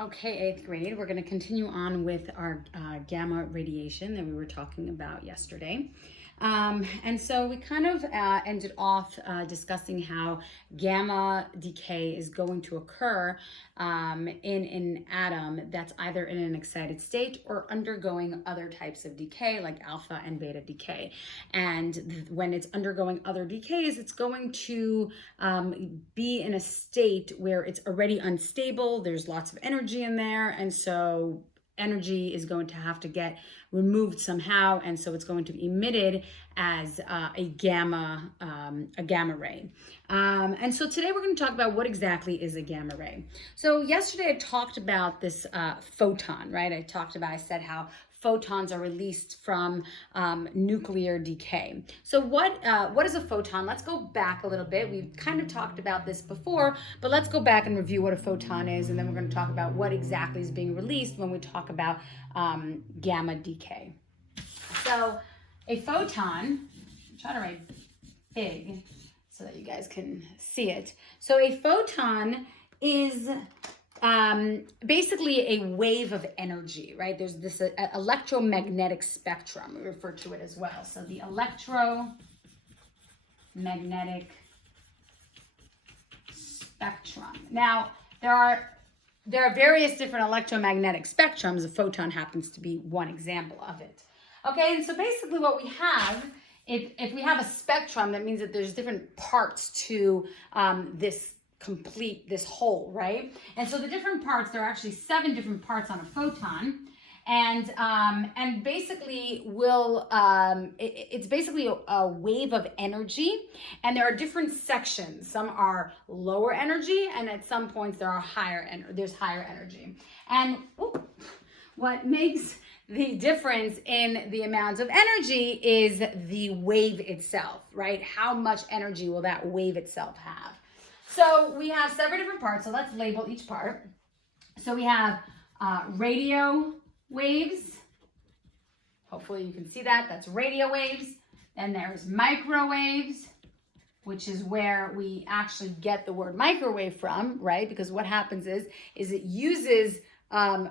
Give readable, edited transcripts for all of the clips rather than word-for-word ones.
Okay, eighth grade, we're going to continue on with our gamma radiation that we were talking about yesterday. And so we kind of ended off discussing how gamma decay is going to occur in an atom that's either in an excited state or undergoing other types of decay, like alpha and beta decay. And when it's undergoing other decays, it's going to be in a state where it's already unstable. There's lots of energy in there. And so energy is going to have to get removed somehow, and so it's going to be emitted as a gamma ray. And so today we're going to talk about what exactly is a gamma ray. So yesterday I talked about this photon, right? I said how photons are released from nuclear decay. So what is a photon? Let's go back a little bit. We've kind of talked about this before, but let's go back and review what a photon is, and then we're going to talk about what exactly is being released when we talk about gamma decay. So a photon, try to write big so that you guys can see it. So a photon is basically a wave of energy, right? There's this electromagnetic spectrum, we refer to it as well. So the electromagnetic spectrum. Now, there are various different electromagnetic spectrums. A photon happens to be one example of it. Okay, and so basically what we have, if we have a spectrum, that means that there's different parts to this whole, right? And so the different parts, there are actually 7 different parts on a photon, and basically it's basically a wave of energy, and there are different sections. Some are lower energy, and at some points there's higher energy. And what makes the difference in the amount of energy is the wave itself, right? How much energy will that wave itself have? So we have 7 different parts, so let's label each part. So we have radio waves. Hopefully you can see that. That's radio waves. Then there's microwaves, which is where we actually get the word microwave from, right? Because what happens is it uses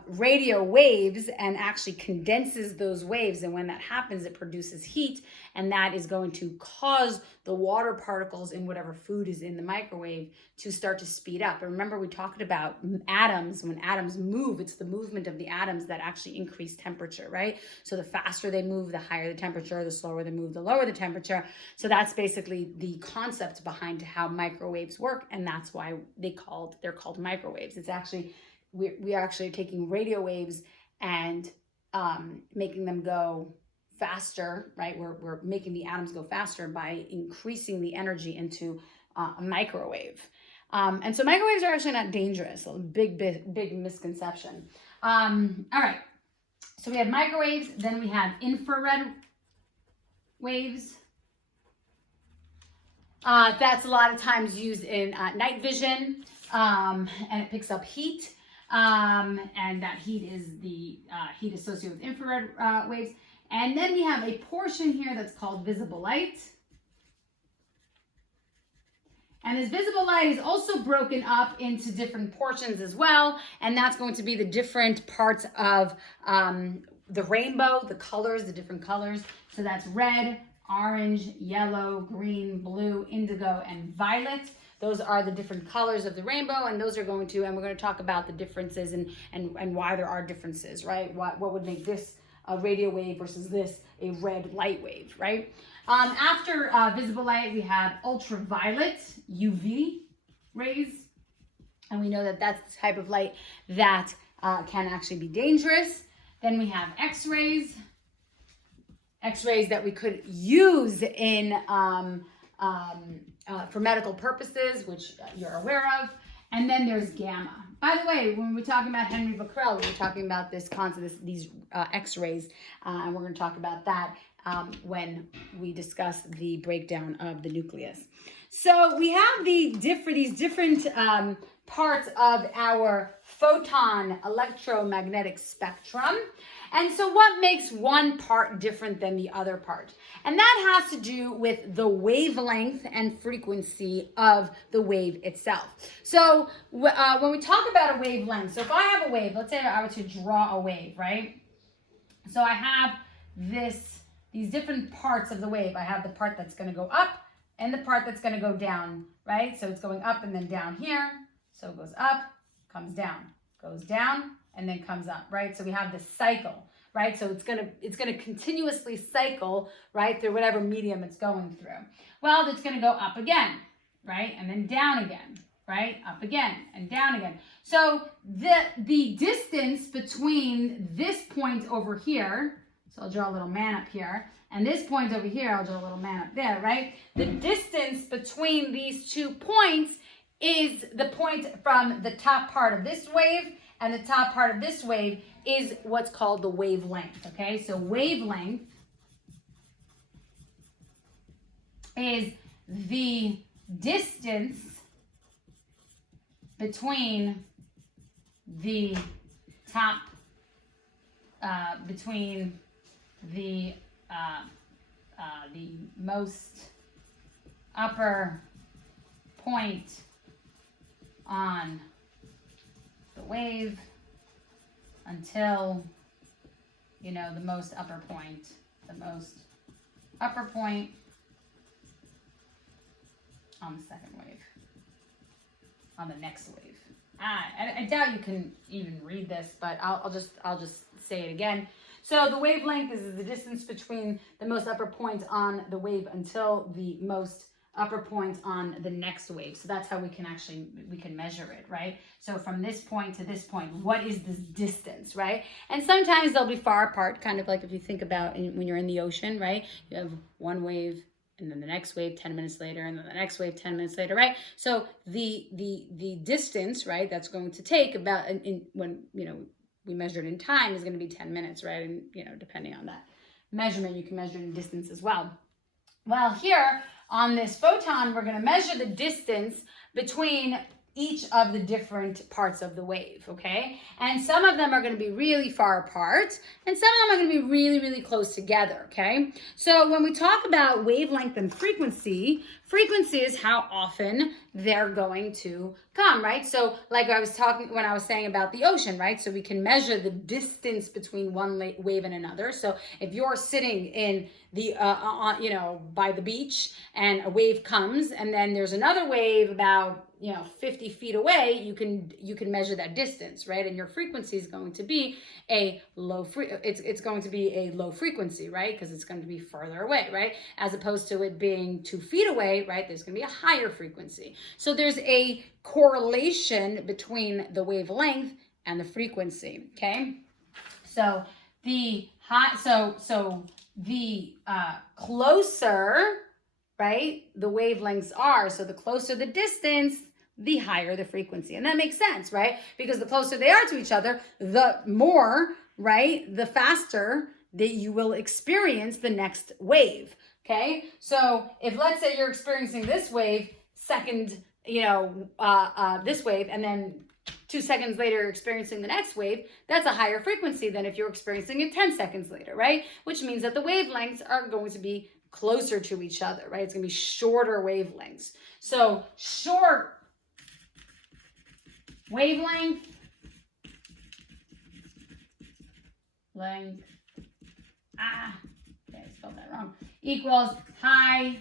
radio waves and actually condenses those waves, and when that happens it produces heat, and that is going to cause the water particles in whatever food is in the microwave to start to speed up. And remember, we talked about atoms. When atoms move, it's the movement of the atoms that actually increase temperature, right? So the faster they move, the higher the temperature. The slower they move, the lower the temperature. So that's basically the concept behind how microwaves work, and that's why they're called microwaves. It's actually we are actually taking radio waves and making them go faster, right? We're making the atoms go faster by increasing the energy into a microwave. And so microwaves are actually not dangerous. A big misconception. All right. So we have microwaves, then we have infrared waves. That's a lot of times used in night vision, and it picks up heat. And that heat is the heat associated with infrared waves. And then we have a portion here that's called visible light. And this visible light is also broken up into different portions as well. And that's going to be the different parts of the rainbow, the different colors. So that's red, orange, yellow, green, blue, indigo, and violet. Those are the different colors of the rainbow, and those are and we're going to talk about the differences and why there are differences, right? What would make this a radio wave versus this a red light wave, right? After visible light, we have ultraviolet, UV rays, and we know that that's the type of light that can actually be dangerous. Then we have X-rays that we could use in for medical purposes, which you're aware of. And then there's gamma. By the way, when we're talking about Henry Becquerel, we were talking about this concept, these X-rays, and we're going to talk about that when we discuss the breakdown of the nucleus. So we have these different parts of our photon electromagnetic spectrum. And so what makes one part different than the other part? And that has to do with the wavelength and frequency of the wave itself. So when we talk about a wavelength, so if I have a wave, let's say I were to draw a wave, right? So I have these different parts of the wave. I have the part that's going to go up and the part that's going to go down, right? So it's going up and then down here. So it goes up, comes down, goes down, and then comes up, right? So we have this cycle, right? So it's gonna continuously cycle, right, through whatever medium it's going through. Well, it's gonna go up again, right, and then down again, right, up again and down again. So the distance between this point over here, so I'll draw a little man up here, and this point over here, I'll draw a little man up there, right? The distance between these 2 points is the point from the top part of this wave and the top part of this wave is what's called the wavelength, okay? So wavelength is the distance between the top, between the most upper point on the wave until, you know, the most upper point on the second wave, on the next wave. I doubt you can even read this, but I'll just say it again. So the wavelength is the distance between the most upper point on the wave until the most upper point on the next wave. So that's how we can measure it, right? So from this point to this point, what is this distance, right? And sometimes they'll be far apart, kind of like if you think about when you're in the ocean, right? You have one wave and then the next wave 10 minutes later, and then the next wave 10 minutes later, right? So the distance, right, that's going to take about, when, you know, we measure it in time, is going to be 10 minutes, right? And, you know, depending on that measurement, you can measure it in distance as well. Well, here on this photon, we're going to measure the distance between each of the different parts of the wave, okay? And some of them are going to be really far apart, and some of them are going to be really, really close together, okay? So when we talk about wavelength and frequency, frequency is how often they're going to come, right? So like when I was saying about the ocean, right? So we can measure the distance between one wave and another. So if you're sitting in the, you know, by the beach and a wave comes and then there's another wave about, you know, 50 feet away, you can measure that distance, right? And your frequency is going to be a low it's going to be a low frequency, right? Because it's going to be further away, right? As opposed to it being 2 feet away, right? There's going to be a higher frequency. So there's a correlation between the wavelength and the frequency, okay? So the closer, right, the wavelengths are, so the closer the distance, the higher the frequency. And that makes sense, right? Because the closer they are to each other, the more, right, the faster that you will experience the next wave, okay? So if, let's say, you're experiencing this wave, this wave, and then 2 seconds later experiencing the next wave, that's a higher frequency than if you're experiencing it 10 seconds later, right? Which means that the wavelengths are going to be closer to each other, right? It's going to be shorter wavelengths. So short wavelength, okay, I spelled that wrong, equals high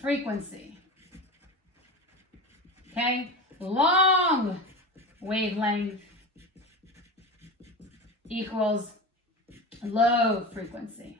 frequency. Okay, long wavelength equals low frequency.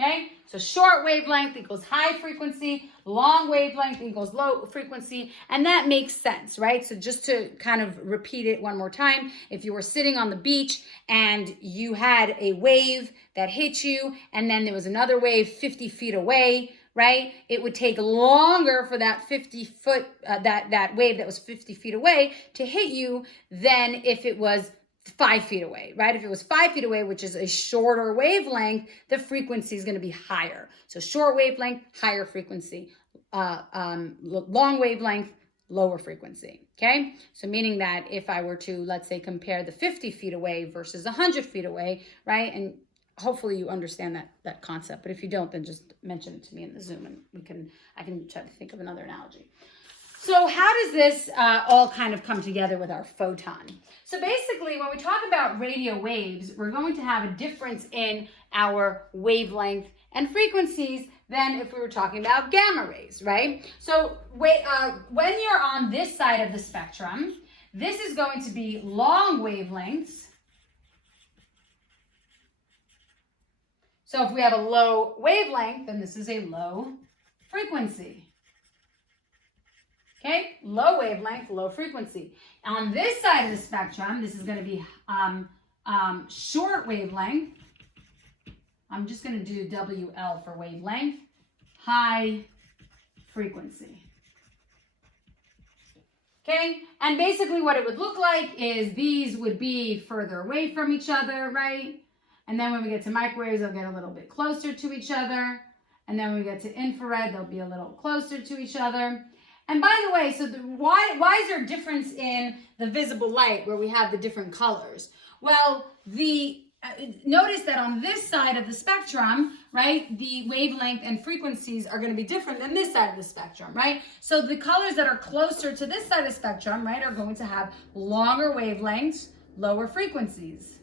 Okay, so short wavelength equals high frequency, long wavelength equals low frequency, and that makes sense, right? So just to kind of repeat it one more time, if you were sitting on the beach and you had a wave that hit you, and then there was another wave 50 feet away, right? It would take longer for that 50-foot, that wave that was 50 feet away to hit you than if it was 5 feet away, right? If it was 5 feet away, which is a shorter wavelength, the frequency is going to be higher. So short wavelength, higher frequency. long wavelength, lower frequency, okay? So meaning that if I were to, let's say, compare the 50 feet away versus 100 feet away, right? And hopefully you understand that concept, but if you don't, then just mention it to me in the Zoom and I can try to think of another analogy. So how does this all kind of come together with our photon? So basically, when we talk about radio waves, we're going to have a difference in our wavelength and frequencies than if we were talking about gamma rays, right? So when you're on this side of the spectrum, this is going to be long wavelengths. So if we have a low wavelength, then this is a low frequency. Okay, low wavelength, low frequency. On this side of the spectrum, this is going to be short wavelength. I'm just going to do WL for wavelength, high frequency. Okay, and basically what it would look like is these would be further away from each other, right? And then when we get to microwaves, they'll get a little bit closer to each other. And then when we get to infrared, they'll be a little closer to each other. And by the way, so why is there a difference in the visible light where we have the different colors? Well, notice that on this side of the spectrum, right, the wavelength and frequencies are going to be different than this side of the spectrum, right? So the colors that are closer to this side of the spectrum, right, are going to have longer wavelengths, lower frequencies.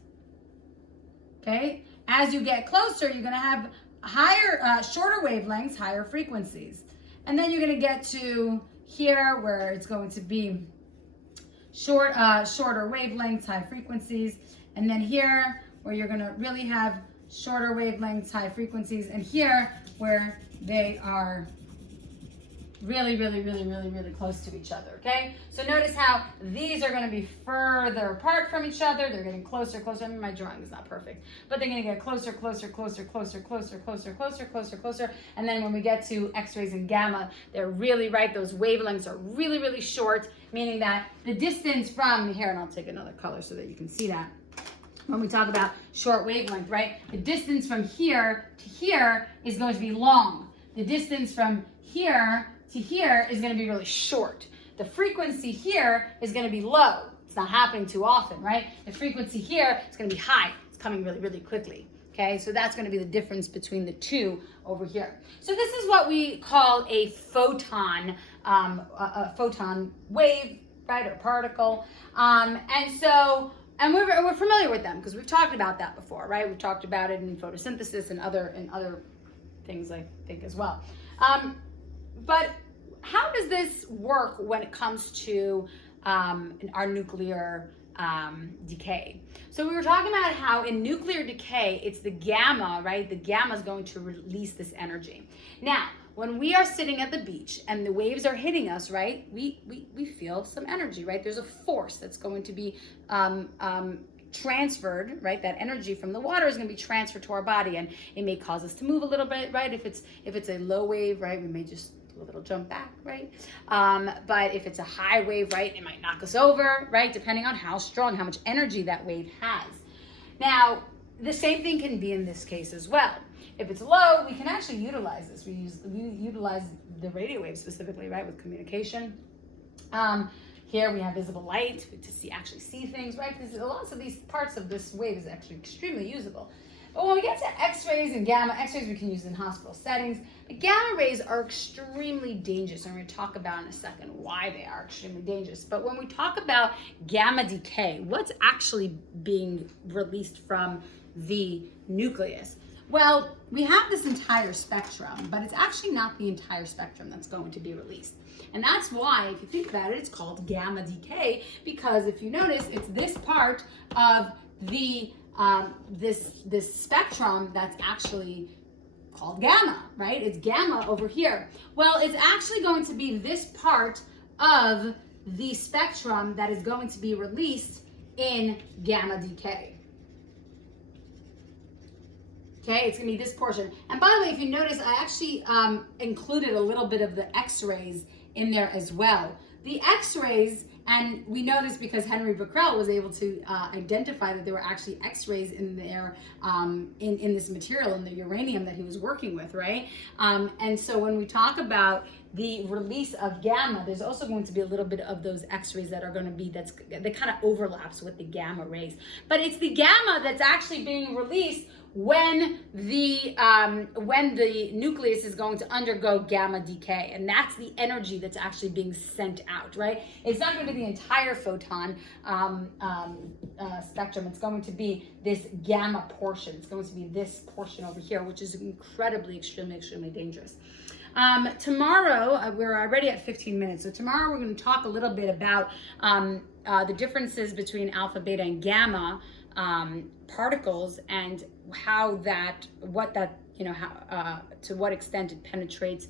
Okay? As you get closer, you're going to have shorter wavelengths, higher frequencies. And then you're going to get to here where it's going to be shorter wavelengths, high frequencies. And then here where you're going to really have shorter wavelengths, high frequencies. And here where they are really close to each other, okay? So notice how these are going to be further apart from each other. They're getting closer. I mean, my drawing is not perfect, but they're going to get closer. And then when we get to X-rays and gamma, they're really, right, those wavelengths are really short, meaning that the distance from here, and I'll take another color so that you can see that. When we talk about short wavelength, right, the distance from here to here is going to be long. The distance from here to here is going to be really short. The frequency here is going to be low. It's not happening too often, right? The frequency here is going to be high. It's coming really quickly. Okay, so that's going to be the difference between the two over here. So this is what we call a photon wave, right, or particle. And we're familiar with them because we've talked about that before, right? We've talked about it in photosynthesis and other things, I think, as well. But how does this work when it comes to our nuclear decay? So we were talking about how in nuclear decay, it's the gamma, right? The gamma is going to release this energy. Now, when we are sitting at the beach and the waves are hitting us, right, we feel some energy, right? There's a force that's going to be transferred, right? That energy from the water is going to be transferred to our body, and it may cause us to move a little bit, right? If it's a low wave, right, we may just do a little jump back, right? But if it's a high wave, right, it might knock us over, right? Depending on how strong, how much energy that wave has. Now, the same thing can be in this case as well. If it's low, we can actually utilize this. We utilize the radio wave specifically, right, with communication. Here we have visible light to actually see things, right? Because lots of these parts of this wave is actually extremely usable. But when we get to X-rays and gamma, X-rays we can use in hospital settings, but gamma rays are extremely dangerous, and we're going to talk about in a second why they are extremely dangerous. But when we talk about gamma decay, what's actually being released from the nucleus? Well, we have this entire spectrum, but it's actually not the entire spectrum that's going to be released. And that's why, if you think about it, it's called gamma decay, because if you notice, it's this part of the this spectrum that's actually called gamma, right? It's gamma over here. Well, it's actually going to be this part of the spectrum that is going to be released in gamma decay. Okay, it's gonna be this portion. And by the way, if you notice, I actually included a little bit of the X-rays in there as well. The X-rays, and we know this because Henry Becquerel was able to identify that there were actually X-rays in there in this material, in the uranium that he was working with, right? And so when we talk about the release of gamma, there's also going to be a little bit of those X-rays that are going to be, that kind of overlaps with the gamma rays. But it's the gamma that's actually being released when the nucleus is going to undergo gamma decay, and that's the energy that's actually being sent out, right? It's not going to be the entire photon spectrum. It's going to be this gamma portion. It's going to be this portion over here, which is incredibly, extremely dangerous. Tomorrow, we're already at 15 minutes, so tomorrow we're going to talk a little bit about the differences between alpha, beta, and gamma particles, and how that, to what extent it penetrates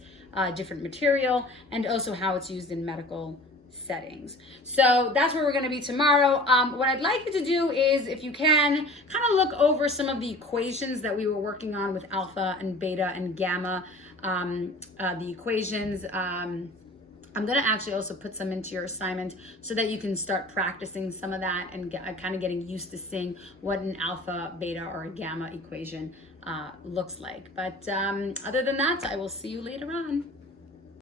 different material, and also how it's used in medical settings. So that's where we're going to be tomorrow. What I'd like you to do is, if you can, kind of look over some of the equations that we were working on with alpha and beta and gamma. The equations, I'm going to actually also put some into your assignment so that you can start practicing some of that and kind of getting used to seeing what an alpha, beta, or a gamma equation looks like. But other than that, I will see you later on.